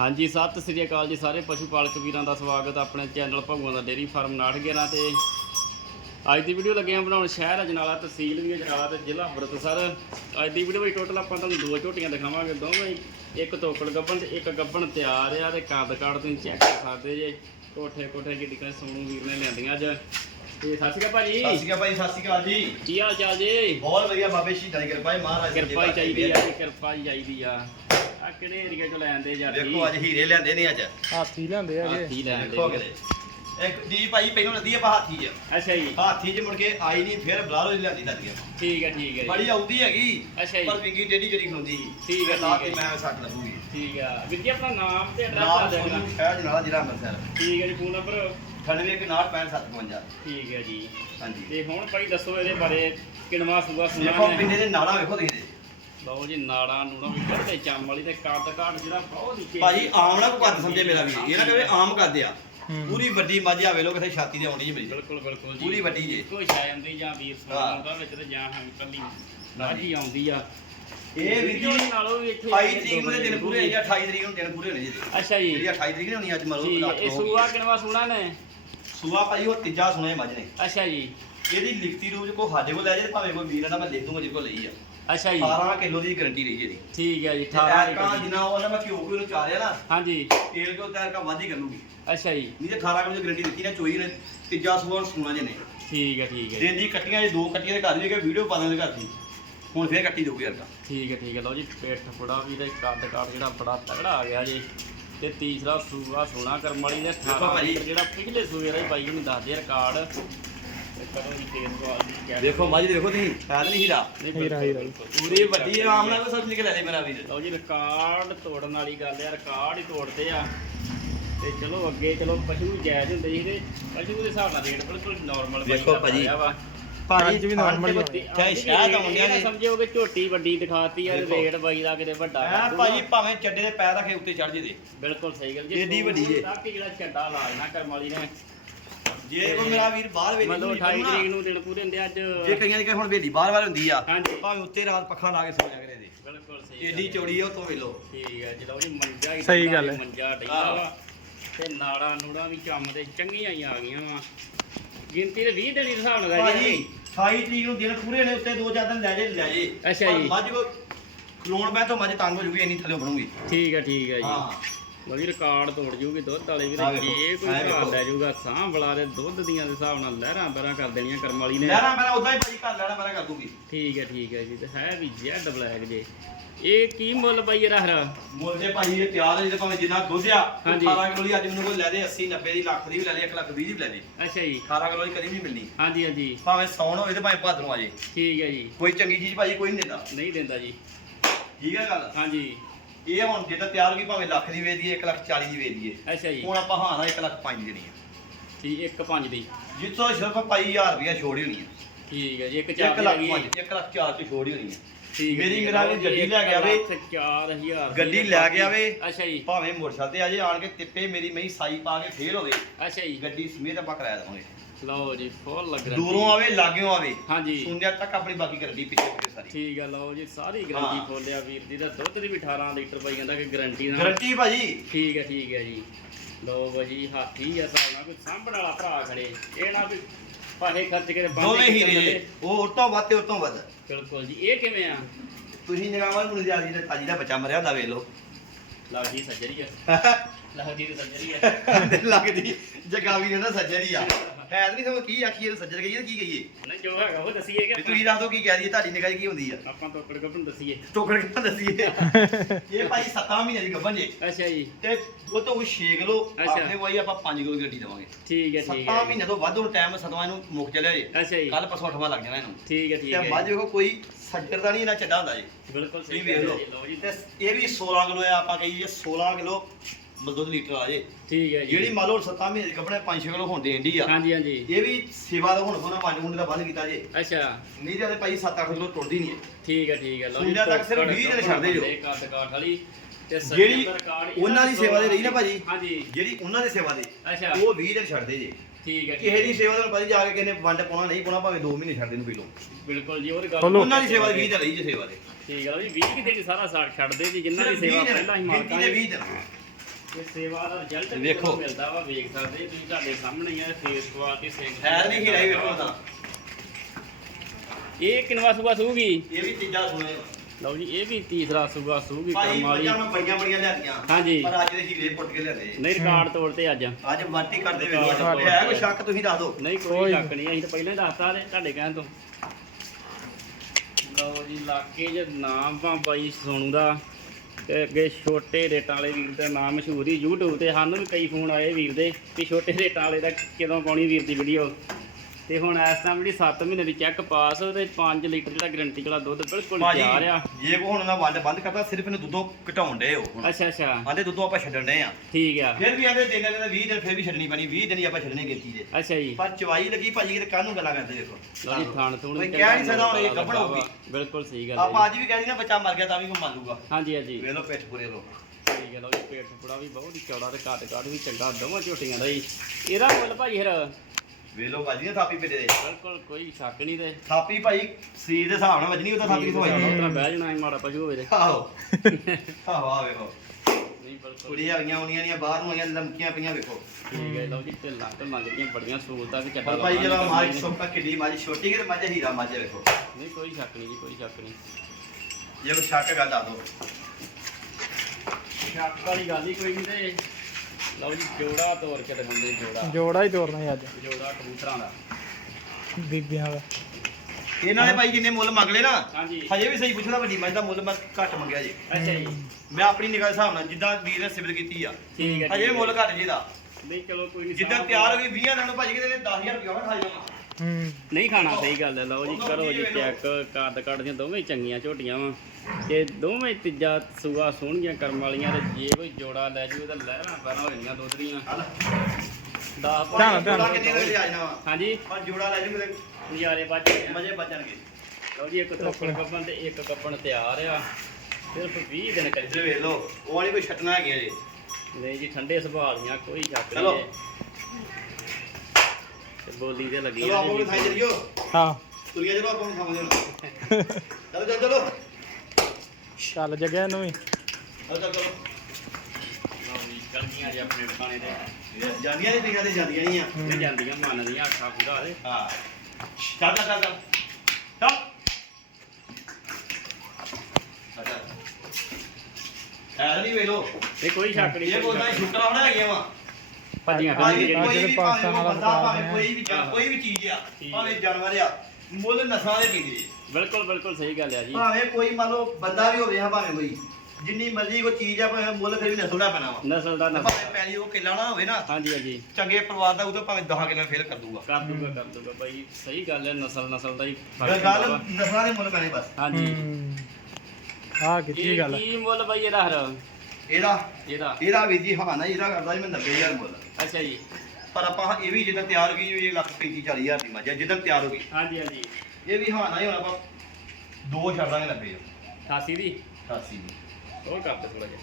ਹਾਂਜੀ ਸਤਿ ਸ੍ਰੀ ਅਕਾਲ ਜੀ ਸਾਰੇ ਪਸ਼ੂ ਪਾਲਕ ਵੀਰਾਂ ਦਾ ਸਵਾਗਤ ਹੈ ਆਪਣੇ ਚੈਨਲ ਭਗਵਾਨ ਦਾ ਡੇਰੀ ਫਾਰਮ 911 ਤੇ। ਅੱਜ ਦੀ ਵੀਡੀਓ ਲੱਗੇ ਹਾਂ ਬਣਾਉਣ ਸ਼ਹਿਰ ਅਜਨਾਲਾ ਤਹਿਸੀਲ ਵੀ ਅਜਨਾਲਾ ਤੇ ਜ਼ਿਲ੍ਹਾ ਅੰਮ੍ਰਿਤਸਰ। ਅੱਜ ਦੀ ਵੀਡੀਓ ਵਿੱਚ ਟੋਟਲ ਆਪਾਂ ਤੁਹਾਨੂੰ ਦੋ ਝੋਟੀਆਂ ਦਿਖਾਵਾਂਗੇ ਦੋਵੇਂ ਇੱਕ ਤੋਕੜ ਗੱਬਣ ਤੇ ਇੱਕ ਗੱਬਣ ਤਿਆਰ ਆ ਤੇ ਕੱਦ ਕਾੜ ਤੁਸੀਂ ਚੈੱਕ ਕਰ ਸਕਦੇ ਜੇ। ਕੋਠੇ ਕੋਠੇ ਕਿੱਡੀਆਂ ਸੋਨੂ ਵੀਰ ਨੇ ਲਿਆਂਦੀਆਂ ਅੱਜ। ਤੇ ਸਤਿ ਸ਼੍ਰੀ ਅਕਾਲ ਸਤਿ ਭਾਜੀ ਸ਼੍ਰੀ ਅਕਾਲ ਭਾਈ ਸਤਿ ਸ਼੍ਰੀ ਅਕਾਲ ਜੀ। ਕੀ ਹਾਲ ਚਾਲ ਜੀ? ਬਹੁਤ ਵਧੀਆ ਬਾਬੇ ਸ਼ਹੀਦਾਂ ਦੀ ਕਿਰਪਾ ਹੈ ਮਹਾਰਾਜ ਦੀ ਕਿਰਪਾ ਚਾਹੀਦੀ ਆ ਜੀ ਕਿਰਪਾ ਚਾਹੀਦੀ ਆ। ਆ ਕਿਹੜੇ ਏਰੀਆ ਚੋਂ ਲੈਂਦੇ ਜਾਂ? ਵੇਖੋ ਅੱਜ ਹੀਰੇ ਲਿਆਂਦੇ ਨੇ ਅੱਜ। ਹਾਥੀ ਲਿਆਂਦੇ ਹੈਗੇ ਹਾਥੀ ਲੈਂਦੇ ਦੇਖੋ ਕਿਤੇ ਇੱਕ ਦੀ ਭਾਈ ਪਹਿਲਾਂ ਲੱਦੀ ਆਪਾਂ ਹਾਥੀ ਚ। ਅੱਛਾ ਜੀ। ਹਾਥੀ ਚ ਮੁੜ ਕੇ ਆਈ ਨਹੀਂ ਫਿਰ ਬਲਾਰੋ ਦੀ ਲਿਆਂਦੀ ਲੱਦੀ ਠੀਕ ਹੈ ਠੀਕ ਹੈ ਜੀ। ਬੜੀ ਆਉਂਦੀ ਹੈਗੀ ਅੱਛਾ ਜੀ। ਪਰ ਵਿੰਗੀ ਡੇਡੀ ਜਿਹੜੀ ਖਲੋਂਦੀ ਸੀ। ਠੀਕ ਹੈ, ਲਾ ਠੀਕ ਕੇ ਹੈ। ਮੈਂ ਸੱਟ ਲੱਗੂਗੀ। ਠੀਕ ਆ। ਵੀਰ ਜੀ ਆਪਣਾ ਨਾਮ ਤੇ ਐਡਰੈਸ ਨਾਮ ਦੱਸ ਦੇਣਾ। ਸੋਨੂੰ ਸ਼ਹਿਰ ਜਨਾਲਾ ਜ਼ਿਲ੍ਹਾ ਅੰਮ੍ਰਿਤਸਰ। ਠੀਕ ਹੈ ਜੀ ਫੋਨ ਨੰਬਰ 98 ਠੀਕ ਹੈ ਜੀ। ਹਾਂਜੀ। ਤੇ ਹੁਣ ਭਾਈ ਦੱਸੋ ਇਹਦੇ ਬਾਰੇ ਕਿਣਵਾ ਸੂਆ ਸੁਣਾ ਦੇਖੋ ਪਿੰਡੇ ਦੇ ਨਾਲਾ ਵੇਖੋ ਤੁਸੀਂ। ਲਓ ਜੀ ਨਾੜਾ ਨੂੜਾ ਵੀ ਕੱਢਦੇ ਚੰਮ ਵਾਲੀ ਤੇ ਕੱਦ ਕਾਠ ਜਿਹੜਾ ਬਹੁਤ ਹੀ ਭਾਜੀ ਆਮ ਨਾ ਕੋ ਕੱਦ ਸਮਝੇ ਮੇਰਾ ਵੀ ਇਹ ਨਾ ਕਹੇ ਆਮ ਕੱਦ ਆ। ਹੂੰ। ਪੂਰੀ ਵੱਡੀ ਮੱਝ ਆਵੇ ਲੋ ਕਿਥੇ ਛਾਤੀ ਤੇ ਆਉਣੀ ਜੀ ਮੇਰੀ। ਬਿਲਕੁਲ ਬਿਲਕੁਲ ਜੀ। ਪੂਰੀ ਵੱਡੀ ਜੇ। ਕੋਈ ਸ਼ਾਇ ਆਉਂਦੀ ਜਾਂ ਵੀਰ ਸੁਣਾ ਹਾਂ। ਆਉਂਦਾ ਵਿੱਚ ਤੇ ਜਾਂ ਹਮ ਕੱਲੀ ਨਾਜੀ ਆਉਂਦੀ ਆ। ਇਹ ਜੀ ਨਾਲੋਂ ਵੀ ਇੱਥੇ 28 ਤਰੀਕ ਨੂੰ ਦੇ ਦਿਨ ਪੂਰੇ ਹੋਏ ਜਾਂ 28 ਤਰੀਕ ਨੂੰ ਦਿਨ ਪੂਰੇ ਹੋਣੇ ਜੀ। ਅੱਛਾ ਜੀ। ਜਿਹੜੀ 28 ਤਰੀਕ ਨੇ ਹੋਣੀ ਅੱਜ ਜੀ ਲਓ ਇਹ ਸੂਆ ਕਿਣਵਾ ਸੁਣਾ ਨੇ? ਸੂਆ ਭਾਈ ਉਹ ਤੀਜਾ ਸੁਣਿਆ ਮੱਝ ਨੇ। ਅੱਛਾ ਜੀ। ਇਹਦੀ ਲਿਖਤੀ ਰੂਪ ਚ ਕੋ ਸਾਡੇ ਕੋਲ ਲੈ ਜਾਏ ਭਾਵੇਂ ਕੋਈ ਵੀਰ ਦਾ ਮੈਂ ਲਿਖ ਦੂੰਗਾ ਜਿਹਦੇ ਕੋਲ ਲਈ ਆ। ਅੱਛਾ ਜੀ। 18 ਕਿਲੋ ਦੀ ਗਾਰੰਟੀ ਰਹੀ ਇਹਦੀ। ਠੀਕ ਹੈ ਜੀ 18 ਐਰਕਾ ਜਿੰਨਾ ਉਹਨਾਂ ਮੈਂ ਘਿਓ ਘਿਓ ਨੂੰ ਚਾਰਿਆ ਨਾ ਹਾਂਜੀ। ਤੇਲ ਕਿਉਂ ਤੈਰਕਾ ਵੱਧ ਹੀ ਕਰੂਗੀ ਅੱਛਾ ਜੀ। ਨਹੀਂ ਤੇ 18 ਕਿਲੋ ਦੀ ਗਾਰੰਟੀ ਦਿੱਤੀ ਨਾ ਚੋਈ ਨੇ ਤੀਜਾ ਸੂਆ ਸੁਣਾ ਜੇ ਨੇ ਠੀਕ ਹੈ ਠੀਕ ਹੈ। ਦਿਨ ਦੀ ਕੱਟੀਆਂ ਜੇ ਦੋ ਕੱਟੀਆਂ ਦੇ ਘਰ ਵੀ ਕਿ ਵੀਡੀਓ ਪਾ ਦਾਂਗੇ ਘਰ ਦੀ। ਹੁਣ ਫੇਰ ਕੱਟੀ ਦਊਗੀ ਯਾਰ ਠੀਕ ਹੈ ਠੀਕ ਹੈ। ਲਓ ਜੀ ਪੇਟ ਫੁੜਾ ਵੀ ਤੇ ਕੱਦ ਕਾਠ ਜਿਹੜਾ ਬੜਾ ਤਗੜਾ ਆ ਗਿਆ ਜੀ। ਤੇ ਤੀਸਰਾ ਸੂਆ ਸੋਨਾ ਕਰਮ ਵਾਲੀ ਦੇ 18 ਭਾਜੀ। ਲੀਟਰ ਜਿਹੜਾ ਪਿਛਲੇ ਸੂਏ ਹੀ ਬਾਈ ਨੂੰ ਦੱਸਦੇ ਰਿਕਾਰਡ। ਦੇਖੋ ਮੱਝ ਦੇਖੋ ਤੁਸੀਂ ਫਾਇਦਾ ਨਹੀਂ ਹੀਰਾ ਜੀ। ਪੂਰੀ ਵੱਡੀ ਆਰਾਮ ਨਾਲ ਸਭ ਨਿਕਲ ਲੈ ਮੇਰਾ ਵੀਰ ਲਓ ਜੀ ਰਿਕਾਰਡ ਤੋੜਨ ਵਾਲੀ ਗੱਲ ਆ ਰਿਕਾਰਡ ਹੀ ਤੋੜਦੇ ਆ ਤੇ ਚਲੋ ਅੱਗੇ ਚਲੋ ਪਸ਼ੂ ਜਾਇਜ਼ ਹੁੰਦੇ ਸੀ ਤੇ ਪਸ਼ੂ ਦੇ ਹਿਸਾਬ ਨਾਲ ਰੇਟ ਬਿਲਕੁਲ ਨਾਰਮਲ ਵੇਖੋ ਭਾਜੀ। ਅੱਜ ਵੀ normal ਹੀ ਭਾਜੀ ਚਾਹੇ ਸ਼ਾਇਦ ਆਉਂਦੀਆਂ ਨਾ ਨੇ ਸਮਝੋ ਕਿ ਝੋਟੀ ਵੱਡੀ ਦਿਖਾਤੀ ਆ ਤੇ ਦੇਖੋ। ਰੇਟ ਬਾਈ ਦਾ ਕਿਤੇ ਵੱਡਾ ਦੂਗਾ। ਭਾਜੀ ਭਾਵੇਂ ਚੱਡੇ ਦੇ ਪੈਰ ਰੱਖੇ ਉੱਤੇ ਚੜ ਜੇ ਦੇ ਬਿਲਕੁਲ ਸਹੀ ਗੱਲ ਏਡੀ ਵੱਡੀ ਜੇ। ਤੱਕ ਜਿਹੜਾ ਛੱਡਾ ਲਾਜਣਾ ਕਰਮ ਵਾਲੀ ਨੇ ਜੇ ਕੋਈ ਮੇਰਾ ਵੀਰ ਬਾਹਰ ਵੇਚ ਮਤਲਬ ਨਹੀਂ 28 ਕਰਨਾ, ਤਰੀਕ ਨੂੰ ਦਿਨ ਪੂਰੇ ਹੁੰਦੇ ਅੱਜ ਜੇ ਕਈਆਂ ਦੀ ਕਹੇ ਹੁਣ ਵੇਲੀ ਬਾਹਰ ਵਾਰ ਹੁੰਦੀ ਆ ਹਾਂਜੀ। ਭਾਵੇਂ ਉੱਤੇ ਰਾਤ ਪੱਖਾ ਲਾ ਕੇ ਸੌ ਜਾ ਕਰੇ ਦੇ ਬਿਲਕੁਲ ਸਹੀ ਏਡੀ ਹੈ। ਚੌੜੀ ਆ ਉਹ ਤੋਂ ਵੇਲੋ ਠੀਕ ਹੈ ਜਦੋਂ ਜੀ ਮੰਜਾ ਹੀ ਸਹੀ ਗੱਲ ਹੈ। ਮੰਜਾ ਡਿੱਗਾ। ਵਾ ਤੇ ਨਾੜਾ ਨੂੜਾ ਵੀ ਚੰਮ ਦੇ ਚੰਗੀਆਂ ਹੀ ਆ ਗਈਆਂ ਵਾ ਗਿਣਤੀ ਦੇ 20 ਦਿਨ ਦੇ ਹਿਸਾਬ ਨਾਲ ਰਹਿ ਭਾਜੀ ਜੀ 28 ਤਰੀਕ ਨੂੰ ਦਿਨ ਪੂਰੇ ਨੇ ਉੱਤੇ ਦੋ ਚਾਰ ਦਿਨ ਲੈ ਜੇ ਲੈ ਜੇ ਅੱਛਾ ਪਰ ਜੀ। ਮੱਝ ਕੋ ਖਲੋਣ ਪੈ ਤਾਂ ਮੱਝ ਤੰਗ ਹੋ ਜੂਗੀ ਇੰਨੀ ਥੱਲੇ ਬਣੂਗੀ ਠੀਕ ਹੈ ਠੀਕ ਹੈ ਜੀ ਹਾਂ ਬੜੀ ਰਿਕਾਰਡ ਤੋੜ ਜੂਗੀ ਦੁੱਧ ਵਾਲੀ ਵੀ ਵੇਖੋ, ਜੇ ਕੋਈ ਘਰ। ਲੈ ਜਾਊਗਾ ਸਾਹ ਬਲਾ ਦੇ ਦੁੱਧ ਦੀਆਂ ਦੇ ਹਿਸਾਬ ਨਾਲ ਲਹਿਰਾਂ ਬਹਿਰਾਂ ਕਰ ਦੇਣੀਆਂ ਕਰਮ ਵਾਲੀ ਨੇ। ਲੈਣਾ ਮੇਰਾ ਉਦਾਂ ਹੀ ਭਾਜੀ ਘਰ ਲੈਣਾ ਮੇਰਾ ਕਰ ਦੂਗੀ। ਠੀਕ ਹੈ ਠੀਕ ਹੈ ਜੀ ਤੇ ਹੈ ਵੀ ਜੈਡ ਬਲੈਕ ਜੇ। ਇਹ ਕੀ ਮੁੱਲ ਬਾਈ ਇਹਦਾ ਹਰਾ? ਮੁੱਲ ਤੇ ਭਾਜੀ ਇਹ ਤਿਆਰ ਹੈ ਜਿਹਦੇ ਭਾਵੇਂ ਜਿੰਨਾ ਦੁੱਧ ਆ ਉਹ ਹਾਂਜੀ। 18 ਕਿਲੋ ਅੱਜ ਮੈਨੂੰ ਕੋਈ ਲੈ ਦੇ 80 90 ਦੀ ਲੱਖ ਦੀ ਵੀ ਲੈ ਦੇ 1 ਲੱਖ 20 ਦੀ ਵੀ ਲੈ ਦੇ। ਅੱਛਾ ਜੀ। 18 ਕਿਲੋ ਦੀ ਕਦੀ ਵੀ ਨਹੀਂ ਮਿਲਣੀ। ਹਾਂਜੀ ਹਾਂਜੀ। ਭਾਵੇਂ ਸੌਣ ਹੋਵੇ ਤੇ ਭਾਵੇਂ ਭਾਦਰੋਂ ਆ ਜੇ। ਠੀਕ ਹੈ ਜੀ। ਕੋਈ ਚੰਗੀ ਚੀਜ਼ ਭਾਜੀ ਕੋਈ ਨਹੀਂ ਦਿੰਦਾ। ਨਹੀਂ ਦਿੰਦਾ ਜੀ। ਠੀਕ ਹੈ ਗੱਲ? ਹਾਂਜੀ। ਇਹ ਹੁਣ ਜੇ ਤਾਂ ਤਿਆਰ ਹੋ ਗਈ ਭਾਵੇਂ ਲੱਖ ਦੀ ਵੇਚ ਦਈਏ 1 ਲੱਖ 40 ਦੀ ਵੇਚ ਦਈਏ ਅੱਛਾ ਜੀ। ਹੁਣ ਆਪਾਂ ਹਾਂ ਨਾ 1 ਲੱਖ 5 ਦੇਣੀ ਆ ਠੀਕ ਇੱਕ ਪੰਜ ਦੀ। ਜਿੱਥੋਂ ਸਿਰਫ ਪਾਈ 1000 ਰੁਪਇਆ ਛੋੜ ਹੀ ਹੋਣੀ ਆ ਠੀਕ ਹੈ ਜੀ ਇੱਕ 1 ਚਾਰ ਲੱਖ ਦੀ 5 1 ਲੱਖ 4 ਚ ਛੋੜ ਹੀ ਹੋਣੀ ਠੀਕ ਹੈ, ਮੇਰੀ ਹੈ। ਮੇਰਾ ਵੀ ਗੱਡੀ ਲੈ ਕੇ ਆਵੇ। 4000 ਗੱਡੀ ਲੈ ਕੇ ਆਵੇ। ਅੱਛਾ ਜੀ। ਭਾਵੇਂ ਮੋਟਰਸਾਈਕਲ ਤੇ ਆ ਜੇ ਆਣ ਕੇ ਤਿੱਪੇ ਮੇਰੀ ਮਈ ਸਾਈ ਪਾ ਕੇ ਫੇਲ ਹੋਵੇ ਅੱਛਾ ਜੀ। ਗੱਡੀ ਸਮੇਤ ਆਪਾਂ ਕਰਾਇਆ ਦਵਾਂਗੇ। ਲਓ ਜੀ ਫੁੱਲ ਲੱਗ ਦੂਰੋਂ ਆਵੇ ਲਾਗਿਓਂ ਆਵੇ। ਹਾਂਜੀ। ਸੁਣਿਆ ਤੱਕ ਆਪਣੀ ਬਾਕੀ ਗੱਡੀ ਪਿੱਛੇ ਪਿੱਛੇ ਸਾਰੀ। ਠੀਕ ਹੈ ਲਓ ਜੀ ਸਾਰੀ ਗਰੰਟੀ। ਖੋਲਿਆ ਵੀਰ ਜੀ ਦਾ। ਦੁੱਧ ਦੀ ਵੀ 18 ਲੀਟਰ ਪਾਈ ਜਾਂਦਾ ਕਿ ਗਰੰਟੀ ਨਾਲ। ਗਰੰਟੀ ਭਾਜੀ। ਠੀਕ ਹੈ ਠੀਕ ਹੈ ਜੀ। ਲਓ ਬਾਜੀ ਹਾਥੀ ਆ ਸਾਲ ਨਾਲ ਕੋਈ ਸਾਂਭਣ ਵਾਲਾ ਭਰਾ ਖੜੇ। ਇਹ ਨਾ ਵੀ ਪਾਹੇ ਖਰਚ ਕੇ ਬੰਦੇ ਦੋਵੇਂ ਹੀ ਨੇ। ਉਹ ਉਹ ਤੋਂ ਵੱਧ ਤੇ ਉਹ ਤੋਂ ਵੱਧ। ਬਿਲਕੁਲ ਜੀ। ਇਹ ਕਿਵੇਂ ਆ? ਤੁਸੀਂ ਨਿਗਾਹਾਂ ਨੂੰ ਜਿਆਦੀ ਦਾ ਤਾਜੀ ਦਾ ਬੱਚਾ ਮਰਿਆ ਹੁੰਦਾ ਵੇਖ ਲਓ। ਲਓ ਜੀ ਸੱਜਰੀ ਆ। ਲਓ ਜੀ ਸੱਜਰੀ ਆ। ਲੱਗਦੀ। ਜਗਾਵੀ ਨੇ ਨਾ ਸੱਜਰੀ ਆ। ਹੈ ਤਾਂ ਨਹੀਂ ਸਮਝ ਕੀ ਆਖੀਏ ਸੱਜਰ ਗਈ ਕੀ ਕਹੀਏ? ਨਹੀਂ ਜੋ ਹੈਗਾ ਉਹ ਦਸੀਏ ਵੀ ਕਿ ਤੁਸੀਂ ਦੱਸ ਦਿਓ ਕੀ ਕਹਿ ਦਈਏ ਤੁਹਾਡੀ ਨਿਗਾਹ 'ਚ ਕੀ ਹੁੰਦੀ ਆ? ਆਪਾਂ ਟੋਕੜ ਗੱਪਣ ਦਸੀਏ। ਟੋਕਰ ਕਿੱਦਾਂ ਦੱਸੀਏ? ਇਹ ਭਾਈ 7 ਮਹੀਨੇ ਦੀ ਗੱਭਣ ਜੇ। ਅੱਛਾ ਜੀ। ਤੇ ਉਹ ਤੋਂ 6 ਕਿਲੋ ਅੱਛਾ। ਆਪਣੇ ਵਾਈ ਆਪਾਂ 5 ਕਿਲੋ ਦੀ ਗੱਡੀ ਦੇਵਾਂਗੇ। ਠੀਕ ਹੈ ਠੀਕ 7 ਹੈ ਮਹੀਨੇ ਤੋਂ ਵੱਧ ਹੁਣ ਟਾਈਮ ਸਤਵਾਂ ਇਹਨੂੰ ਮੁੱਕ ਚਲਿਆ ਜੇ। ਅੱਛਾ ਜੀ। ਕੱਲ ਪਰਸੋਂ ਅਠਵਾਂ ਲੱਗ ਜਾਣਾ ਇਹਨੂੰ। ਠੀਕ ਹੈ ਠੀਕ ਤੇ ਹੈ। ਮੱਝ ਵੇਖੋ ਕੋਈ ਸੱਜਰ ਦਾ ਨਹੀਂ ਇਹਨਾਂ ਚੱਡਾ ਹੁੰਦਾ ਜੀ। ਬਿਲਕੁਲ ਸਹੀ ਇਹ ਵੇਖ ਲਓ। ਲਓ ਜੀ। ਤੇ ਇਹ ਵੀ 16 ਕਿਲੋ ਆ ਆਪਾਂ ਕਹੀਏ 16 ਕਿਲੋ ਦੁੱਧ ਲੀਟਰ ਆ ਜੇ ਠੀਕ ਹੈ ਜੀ। ਜਿਹੜੀ ਮੰਨ ਲਓ 7 ਮਹੀਨੇ ਦੀ ਕੱਪੜੇ 5 ਕਿਲੋ ਹੁਣ ਦੇਣ ਦੀ ਆ। ਹਾਂਜੀ ਹਾਂਜੀ। ਇਹ ਵੀ ਸੇਵਾ ਦਾ ਹੁਣ ਉਹਨਾਂ ਪੰਜ ਮੁੰਡੇ ਦਾ ਬੰਦ ਕੀਤਾ ਜੇ। ਅੱਛਾ। ਨਹੀਂ ਤੇ ਭਾਈ 7-8 ਕਿਲੋ ਟੁੱਟਦੀ ਨਹੀਂ ਹੈ। ਠੀਕ ਹੈ ਠੀਕ ਹੈ। ਲਓ ਸੁਣਿਆ ਤੱਕ ਸਿਰਫ 20 ਦਿਨ ਛੱਡਦੇ ਜੋ। ਦੇ ਕੱਦ ਕਾਠ ਵਾਲੀ ਤੇ ਸੱਜਣ ਜਿਹੜੀ ਦਾ ਰਿਕਾਰਡ ਉਹਨਾਂ ਦੀ ਸੇਵਾ ਦੇ ਰਹੀ ਨਾ ਭਾਜੀ ਹਾਂਜੀ ਜਿਹੜੀ ਉਹਨਾਂ ਦੇ ਸੇਵਾ ਦੇ ਅੱਛਾ। ਉਹ 20 ਦਿਨ ਛੱਡਦੇ ਜੇ ਠੀਕ ਹੈ ਠੀਕ ਕਿਸੇ ਦੀ। ਸੇਵਾ ਤੁਹਾਨੂੰ ਪਤਾ ਜਾ ਕੇ ਕਿਸੇ ਨੇ ਵੰਡ ਪਾਉਣਾ ਨਹੀਂ ਪਾਉਣਾ ਭਾਵੇਂ 2 ਮਹੀਨੇ ਛੱਡ ਦੇਣ ਪੀ ਲਓ ਬਿਲਕੁਲ ਜੀ ਉਹਦੀ ਗੱਲ। ਉਹਨਾਂ ਦੀ ਸੇਵਾ 20 ਦਿਨ ਰਹੀ ਜੇ ਸੇਵਾ ਦੇ। ਠੀਕ ਹੈ ਲਓ ਜੀ 20 ਕਿਤੇ ਦੀ ਸਾਰਾ ਸਾਥ ਛੱਡਦੇ ਜੀ ਜਿਨ੍ਹਾਂ ਦੀ ਸਿਰਫ ਸੇਵਾ 20 ਦਿਨ ਪਹਿਲਾਂ ਹੀ ਗਿਣਤੀ ਮਾਲਕਾਂ ਦੇ ਨੇ 20 ਦਿਨ। ਇਹ ਸੇਵਾ ਦਾ ਰਿਜ਼ਲਟ ਵੇਖੋ। ਮਿਲਦਾ ਵਾ ਵੇਖ ਸਕਦੇ ਤੁਸੀਂ ਤੁਹਾਡੇ ਸਾਹਮਣੇ ਹੀ ਆ ਫੇਸ ਕੁਆਲਿਟੀ ਸਿੰਘ ਹੈ ਨਹੀਂ ਹੀਰਾ ਹੀ ਵੇਖੋ ਤਾਂ। ਇਹ ਕਿੰਨਵਾ ਸੂਆ ਸੂਗੀ? ਇਹ ਵੀ ਤੀਜਾ ਸੁਣੇ ਲਓ ਜੀ ਇਹ ਵੀ ਤੀਸਰਾ ਸੂਆ ਸੂਗੀ ਭਾਈ ਕਰਮ ਵਾਲੀ। ਬੱਚਾ ਮੈਂ ਬੜੀਆਂ ਬੜੀਆਂ ਲਿਆਂਦੀਆਂ। ਹਾਂਜੀ। ਪਰ ਅੱਜ ਦੇ ਹੀਰੇ ਪੁੱਟ ਕੇ ਲਿਆਂਦੇ। ਨਹੀਂ ਰਿਕਾਰਡ ਤੋੜਤੇ ਅੱਜ। ਅੱਜ ਵਾਟੀ ਕਰਦੇ ਵੇਖੋ ਰਿਕਾਰਡ ਹੈ ਕੋਈ ਸ਼ੱਕ ਤੁਸੀਂ ਦੱਸ ਦਿਓ। ਨਹੀਂ ਕੋਈ ਕੋਈ ਸ਼ੱਕ ਨਹੀਂ ਅਸੀਂ ਤਾਂ ਪਹਿਲਾਂ ਹੀ ਦੱਸਤਾ ਤੇ ਤੁਹਾਡੇ ਕਹਿਣ ਤੋਂ। ਲਓ ਜੀ ਇਲਾਕੇ 'ਚ ਨਾਮ ਆ ਬਾਈ ਸੋਨੂ ਦਾ। ਤੇ ਅੱਗੇ ਛੋਟੇ ਰੇਟਾਂ ਵਾਲੇ ਵੀਰ ਦਾ ਨਾਮ ਮਸ਼ਹੂਰ ਹੀ YouTube ਤੇ ਸਾਨੂੰ ਵੀ ਕਈ ਫੋਨ ਆਏ ਵੀਰ ਦੇ ਵੀ ਛੋਟੇ ਰੇਟਾਂ ਵਾਲੇ ਦਾ ਕਦੋਂ ਪਾਉਣੀ ਵੀਰ ਦੀ ਵੀਡੀਓ ਤੇ ਹੁਣ ਇਸ ਟਾਈਮ ਜਿਹੜੀ 7 ਮਹੀਨੇ ਦੀ ਚੈੱਕ ਪਾਸ ਤੇ 5 ਲੀਟਰ ਜਿਹੜਾ ਗਰੰਟੀ ਵਾਲਾ ਦੁੱਧ ਬਿਲਕੁਲ ਭਾਜੀ ਤਿਆਰ ਆ। ਜੇ ਕੋ ਹੁਣ ਉਹਨਾਂ ਵੰਡ ਬੰਦ ਕਰਤਾ ਸਿਰਫ ਇਹਨੂੰ ਦੁੱਧੋਂ ਘਟਾਉਣ ਦੇ ਹੋ ਹੁਣ। ਅੱਛਾ ਅੱਛਾ। ਆਂਦੇ ਦੁੱਧੋਂ ਆਪਾਂ ਛੱਡਣ ਦੇ ਆ। ਠੀਕ ਆ। ਫਿਰ ਵੀ ਆਂਦੇ ਦਿਨ ਦੇ 20 ਦਿਨ ਫਿਰ ਵੀ ਛੱਡਣੀ ਪੈਣੀ 20 ਦਿਨ ਹੀ ਆਪਾਂ ਛੱਡਣੇ ਗੇਤੀ ਦੇ। ਅੱਛਾ ਜੀ। ਪਰ ਚਵਾਈ ਲੱਗੀ ਭਾਜੀ ਕਿਤੇ ਕਾਹਨੂੰ ਗੱਲਾਂ ਕਰਦੇ ਦੇਖੋ। ਲਓ ਜੀ ਥਾਣ ਥੂਣ ਕੋਈ ਕਹਿ ਨਹੀਂ ਸਕਦਾ ਹੁਣ ਇਹ ਗੱਭਣ ਹੋਊਗੀ। ਬਿਲਕੁਲ ਸਹੀ ਗੱਲ ਆਪਾਂ ਅੱਜ ਵੀ ਕਹਿੰਦੇ ਨਾ ਬੱਚਾ ਮਰ ਗਿਆ ਤਾਂ ਵੀ ਕੋਈ ਮੰਨ ਲੂਗਾ ਜੀ। ਹਾਂਜੀ ਹਾਂਜੀ। ਵੇਖ ਲਓ ਪਿੱਠ ਪੂਰੇ ਲੋ ਠੀਕ ਹੈ ਜੀ ਪੇਟ ਫੁੜਾ ਵੀ ਬਹੁਤ ਹੀ ਚੌੜਾ ਤੇ ਕੱਦ ਕੱਦ ਵੀ ਚੰਗਾ ਦੋਵਾਂ ਝੋਟੀਆਂ ਦਾ ਜੀ। ਇਹਦਾ ਮੁੱਲ ਭਾਈ ਫਿਰ ਵੇਖ ਲਓ ਭਾਜੀ ਨੇ ਥਾਪੀ ਪੇਟੇ ਦੇ। ਬਿਲਕੁਲ ਕੋਈ ਸ਼ੱਕ ਨਹੀਂ ਤੇ। ਥਾਪੀ ਭਾਈ ਸਰੀਰ ਦੇ ਹਿਸਾਬ ਨਾਲ ਵੱਜਣੀ ਉਹ ਤਾਂ ਥਾਪੀ ਤੋਂ ਹੋਈ ਤਰ੍ਹਾਂ ਬਹਿ ਜਾਣਾ ਸੀ ਮਾੜਾ ਪਜੂ ਹੋਵੇ ਤੇ। ਆਹੋ। ਆਹੋ ਆ ਵੇਖੋ। ਨਹੀਂ ਬਿਲਕੁਲ। ਕੁੜੀਆਂ ਆਈਆਂ ਆਉਣੀਆਂ ਦੀਆਂ ਬਾਹਰ ਨੂੰ ਆਈਆਂ ਲੰਮਕੀਆਂ ਪਈਆਂ ਵੇਖੋ। ਠੀਕ ਹੈ ਲਓ ਜੀ ਢਿੱਲਾਂ ਢਿੱਲਾਂ ਜਿਹੜੀਆਂ ਬੜੀਆਂ ਸਹੂਲਤਾਂ ਤੇ ਚੱਡਾ ਪਰ ਭਾਈ ਜਦੋਂ ਮਾਝ ਸੋਕਾ ਕਿੱਡੀ ਮਾਝ ਛੋਟੀ ਕਿ ਮਾਝ ਹੀਰਾ ਮਾਝ ਵੇਖੋ। ਨਹੀਂ ਕੋਈ ਸ਼ੱਕ ਨਹੀਂ ਜੀ ਕੋਈ ਸ਼ੱਕ ਨਹੀਂ। ਜੇ ਕੋਈ ਸ਼ੱਕ ਹੈਗਾ ਦੱਸ ਦਿਓ। ਸ਼ੱਕ ਵਾਲੀ ਗੱਲ ਹੀ ਕੋਈ ਨਹੀਂ ਤੇ। ਲਓ ਜੀ ਜੋੜਾ ਤੋੜ ਕੇ ਦਿਖਾਉਂਦੇ ਜੋੜਾ। ਜੋੜਾ ਹੀ ਤੋਰਨਾ ਸੀ ਅੱਜ। ਜੋੜਾ ਕਬੂਤਰਾਂ ਦਾ। ਬੀਬੀਆਂ ਦਾ। ਇਹਨਾਂ ਨੇ ਭਾਈ ਜਿੰਨੇ ਮੁੱਲ ਮੰਗ ਲਏ ਨਾ? ਹਾਂਜੀ। ਹਜੇ ਵੀ ਸਹੀ ਪੁੱਛਣਾ ਵੱਡੀ ਮਾਝ ਦਾ ਮੁੱਲ ਮੈਂ ਘੱਟ ਮੰਗਿਆ ਜੀ। ਅੱਛਾ ਜੀ। ਮੈਂ ਆਪਣੀ ਨਿਗਾਹ ਦੇ ਹਿਸਾਬ ਨਾਲ ਜਿੱਦਾਂ ਵੀਰ ਨੇ ਸਿਫਤ ਕੀਤੀ ਆ। ਠੀਕ ਹੈ ਹਜੇ ਮੁੱਲ। ਘੱਟ ਜੇ ਦਾ। ਨਹੀਂ ਚਲੋ ਕੋਈ ਨਹੀਂ ਜਿੱਦਾਂ ਤਿਆਰ ਹੋ ਗਈ 20 ਦਿਨ ਨੂੰ ਭਾਜੀ ਕਿਤੇ 10000 ਰੁਪਏ ਹੋਣਾ ਖਾ ਜਾਣਾ। ਨਹੀਂ ਖਾਣਾ ਸਹੀ ਗੱਲ ਹੈ ਲਓ ਜੀ ਕਰੋ ਜੀ ਚੈੱਕ ਕੱਦ ਕੱਦ ਦੀਆਂ ਦੋਵੇਂ ਚੰਗੀਆਂ ਝੋਟੀਆਂ ਵਾ। ਤੇ ਦੋਵੇਂ ਤੀਜਾ ਸੂਆ ਸੋਹਣੀਆਂ ਕਰਮ ਵਾਲੀਆਂ ਤੇ ਜੇ ਕੋਈ ਜੋੜਾ ਲੈ ਜੂ ਤਾਂ ਲਹਿਰਾਂ ਪੈਰਾਂ ਹੋ ਜਾਣੀਆਂ ਦੁੱਧ ਦੀਆਂ ਹਲ 10 ਧਿਆਨ, ਜੋੜਾ। ਕਿੰਨੇ ਦੇ ਆ ਜਾਣਾ ਵਾ? ਹਾਂਜੀ। ਪਰ ਜੋੜਾ ਲੈ ਜੂ ਕਿਤੇ। ਨਜ਼ਾਰੇ ਬਾਜੇ ਮਜ਼ੇ ਬਚਣਗੇ ਲਓ ਜੀ ਇੱਕ ਤੋਕੜ ਕੱਪਣ ਤੇ ਇੱਕ ਕੱਪਣ ਤਿਆਰ ਆ। ਸਿਰਫ 20 ਦਿਨ ਕਰੀ ਵੇਖ ਲਓ ਉਹ ਵਾਲੀ ਕੋਈ ਛੱਟਣਾ ਹੈਗੀਆਂ ਜੀ। ਨਹੀਂ ਜੀ ਠੰਡੇ ਸੁਭਾਅ ਦੀਆਂ ਕੋਈ ਚਲੋ। ਨਹੀਂ ਤੇ ਬੋਲੀ ਤੇ ਲੱਗੀ ਚਲੋ ਆਪਾਂ ਵੀ ਖਾਈ ਚਲੀਓ। ਹਾਂ। ਤੁਰੀਆ ਚਲੋ ਆਪਾਂ ਨੂੰ ਖਾਵਾਂਗੇ ਹੁਣ ਚਲੋ ਚਲੋ ਚਲੋ। ਚੱਲ ਜਗਿਆ ਇਹਨੂੰ ਵੀ। ਚਲੋ ਜੀ ਆਪਣੇ ਖਾਣੇ ਤੇ। ਜਾਂਦੀਆਂ ਨਹੀਂ ਪਿੰਗਾਂ ਤੇ ਜਾਂਦੀਆਂ ਨਹੀਂ ਆ। ਨਹੀਂ ਜਾਂਦੀਆਂ ਮੰਨਦੀਆਂ ਆਖਾ ਪੂਰਾ ਦੇ ਹਾਂ। ਚੱਲ ਚੱਲ ਚੱਲ ਚੱਲ। ਚੱਲ। ਚੱਲ ਹੈ ਨਹੀਂ ਵੇਲੋ ਨਹੀਂ ਕੋਈ ਸ਼ੱਕ ਨਹੀਂ ਇਹ ਕੋਈ ਨਾ ਸ਼ੁਕਰ ਹੋਣਾ ਹੈਗੀਆਂ ਵਾ। ਭੱਜੀਆਂ ਭਾਜੀ, ਭਾਜੀ ਜਿਹੜੀਆਂ ਕੋਈ ਵੀ ਭਾਵੇਂ ਪਾਕਿਸਤਾਨ ਉਹ ਵਾਲਾ ਬੰਦਾ ਭਾਵੇਂ ਕੋਈ ਵੀ ਜਾਂ-। ਕੋਈ ਵੀ ਚੀਜ਼ ਆ ਠੀਕ ਭਾਵੇਂ ਹੈ। ਜਾਨਵਰ ਆ ਮੁੱਲ ਨਸਾਂ ਦੇ ਪਿੰਦੇ ਬਿਲਕੁਲ ਬਿਲਕੁਲ ਸਹੀ ਗੱਲ ਆ ਜੀ। ਭਾਵੇਂ ਕੋਈ ਮੰਨ ਲਓ ਬੰਦਾ ਵੀ ਹੋਵੇ ਹਾਂ ਭਾਵੇਂ ਕੋਈ ਜਿੰਨੀ ਮਰਜ਼ੀ ਕੋਈ ਚੀਜ਼ ਆ ਭਾਵੇਂ ਮੁੱਲ ਫਿਰ ਵੀ ਨਸਲ ਦਾ ਪੈਣਾ ਵਾ। ਨਸਲ ਦਾ ਨਸਲ। ਭਾਵੇਂ ਪੈਲੀ ਉਹ ਕਿੱਲਾ ਨਾ ਹੋਵੇ ਨਾ ਹਾਂਜੀ ਹਾਂਜੀ। ਚੰਗੇ ਪਰਿਵਾਰ ਦਾ ਉਹ ਤਾਂ ਭਾਵੇਂ 10 ਕਿੱਲੇ ਫੇਲ ਕਰ ਦੂਗਾ। ਕਰ ਦੂਗਾ ਕਰ ਦੂਗਾ ਬਾਈ ਸਹੀ ਗੱਲ ਹੈ ਨਸਲ ਨਸਲ ਦਾ ਹੀ ਗੱਲ ਫ਼ਰਕ ਹੁੰਦਾ ਵਾ। ਨਸਲਾਂ ਦੇ ਮੁੱਲ ਪੈਣੇ ਬਸ। ਹਾਂਜੀ। ਆ ਕੀਤੀ ਇਹ ਗੱਲ ਕੀ ਮੁੱਲ ਬਾਈ ਇਹਦਾ ਹਰ? ਇਹਦਾ? ਇਹਦਾ। ਇਹਦਾ ਵੀ ਜੀ ਹਾਂ ਨਾ ਇਹਦਾ ਕਰਦਾ ਜੀ ਮੈਂ 90000 ਮੁੱਲ। ਅੱਛਾ ਜੀ। ਪਰ ਆਪਾਂ ਇਹ ਵੀ ਜਿੱਦਾਂ ਤਿਆਰ ਹੋ ਗਈ ਇਹ ਲੱਖ 35 40000 ਦੀ ਮੱਝ ਆ ਜਿੱਦਾਂ ਤਿਆਰ ਹੋ ਗਈ। ਹਾਂਜੀ ਹਾਂਜੀ। ਇਹ ਵੀ ਹਾਂ ਨਾ ਹੀ ਹੁਣ ਆਪਾਂ ਦੋ ਛੱਡ ਦਾਂਗੇ 90 88 ਦੀ? 88 ਦੀ। ਹੋਰ ਕਰ ਦੇ ਥੋੜਾ ਜਿਹਾ।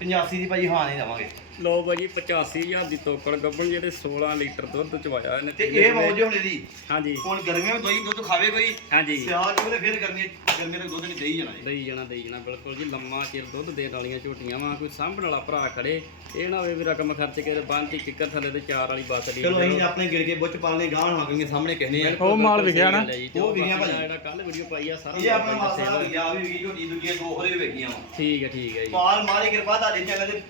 85 ਦੀ ਭਾਈ ਹਾਂ ਨਹੀਂ ਦਵਾਂਗੇ। ਲੋ ਬਾਈ 85000 ਦੀ ਤੋਕੜ ਗੱਬਣ ਜਿਹੜੇ 16 ਲੀਟਰ ਦੁੱਧ ਚਵਾਇਆ ਇਹਨੇ ਤੇ ਇਹ ਮੌਜ ਹੁਣ ਇਹਦੀ। ਹਾਂਜੀ। ਹੁਣ ਗਰਮੀਆਂ ਵਿੱਚ ਦੋਈ ਦੁੱਧ ਖਾਵੇ ਕੋਈ ਹਾਂਜੀ। ਸਿਆਲ ਚ ਉਹਨੇ ਫਿਰ ਗਰਮੀ ਗਰਮੀ ਦਾ ਦੁੱਧ ਨਹੀਂ ਦੇਈ ਜਾਣਾ ਦੇਈ ਜਾਣਾ ਦੇਈ ਜਾਣਾ ਬਿਲਕੁਲ ਜੀ ਲੰਮਾ ਚਿਰ ਦੁੱਧ ਦੇਣ ਵਾਲੀਆਂ ਝੋਟੀਆਂ ਵਾ ਕੋਈ ਸਾਂਭਣ ਵਾਲਾ ਭਰਾ ਖੜੇ। ਇਹ ਨਾ ਹੋਵੇ ਵੀ ਰਕਮ ਖਰਚ ਕੇ ਬੰਨ ਤੇ ਕਿੱਕਰ ਥੱਲੇ ਤੇ ਚਾਰ ਵਾਲੀ ਬੱਸ ਦੀ ਚਲੋ ਅਸੀਂ ਆਪਣੇ ਗਿਰ ਕੇ ਬੁੱਚ ਪਾਲਨੇ ਗਾਂ ਮੰਗਾਂਗੇ ਸਾਹਮਣੇ ਕਹਿਨੇ ਆ। ਉਹ ਮਾਲ ਵਿਕਿਆ ਨਾ? ਉਹ ਵਿਕਿਆ ਭਾਜੀ। ਜਿਹੜਾ ਕੱਲ ਵੀਡੀਓ ਪਾਈ ਆ ਸਾਰਾ ਇਹ ਆਪਣਾ ਮਾਲ ਮਾਸਾ ਦੱਸਿਆ ਗਿਆ ਵੀ ਵੀ ਝੋਟੀ ਦੂਜੀਆਂ ਦੋ ਹੋਰੇ ਵੇਖੀਆਂ ਵਾ ਠੀਕ ਹੈ ਠੀਕ ਹੈ ਜੀ। ਪਾਲ ਮਾਰੀ ਕਿਰਪਾ ਤੁਹਾਡੇ ਚੈਨਲ ਤੇ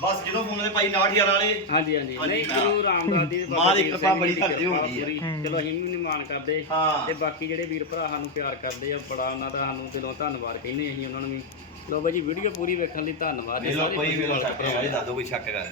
ਬਸ ਜਦੋਂ ਫੋਨ ਤੇ ਭਾਈ 98000 ਵਾਲੇ ਹਾਂਜੀ ਹਾਂਜੀ। ਹਾਂਜੀ, ਨਹੀਂ ਹਾਂ। ਗੁਰੂ ਰਾਮਦਾਸ ਦੀ ਮਾਂ ਦੀ ਕਿਰਪਾ ਬੜੀ ਧਰਤੀ ਹੁੰਦੀ ਹੈ। ਪੂਰੀ। ਚਲੋ ਅਸੀਂ ਵੀ ਨਹੀਂ ਮਾਣ ਕਰਦੇ। ਹਾਂ। ਤੇ ਬਾਕੀ ਜਿਹੜੇ ਵੀਰ ਭਰਾ ਸਾਨੂੰ ਪਿਆਰ ਕਰਦੇ ਆ ਬੜਾ ਉਹਨਾਂ ਦਾ ਸਾਨੂੰ ਦਿਲੋਂ ਧੰਨਵਾਦ ਕਹਿੰਦੇ ਅਸੀਂ ਉਹਨਾਂ ਨੂੰ ਵੀ। ਲੋ ਬਾਈ ਜੀ ਵੀਡੀਓ ਪੂਰੀ ਵੇਖਣ ਲਈ ਧੰਨਵਾਦ। ਜੀ ਵੇਲੋ ਸਾਰੇ ਕੋਈ ਵੀਰ ਵੇਲੋ ਇਹ ਦੱਸੋ ਕੋਈ ਸ਼ੱਕ ਹੈਗਾ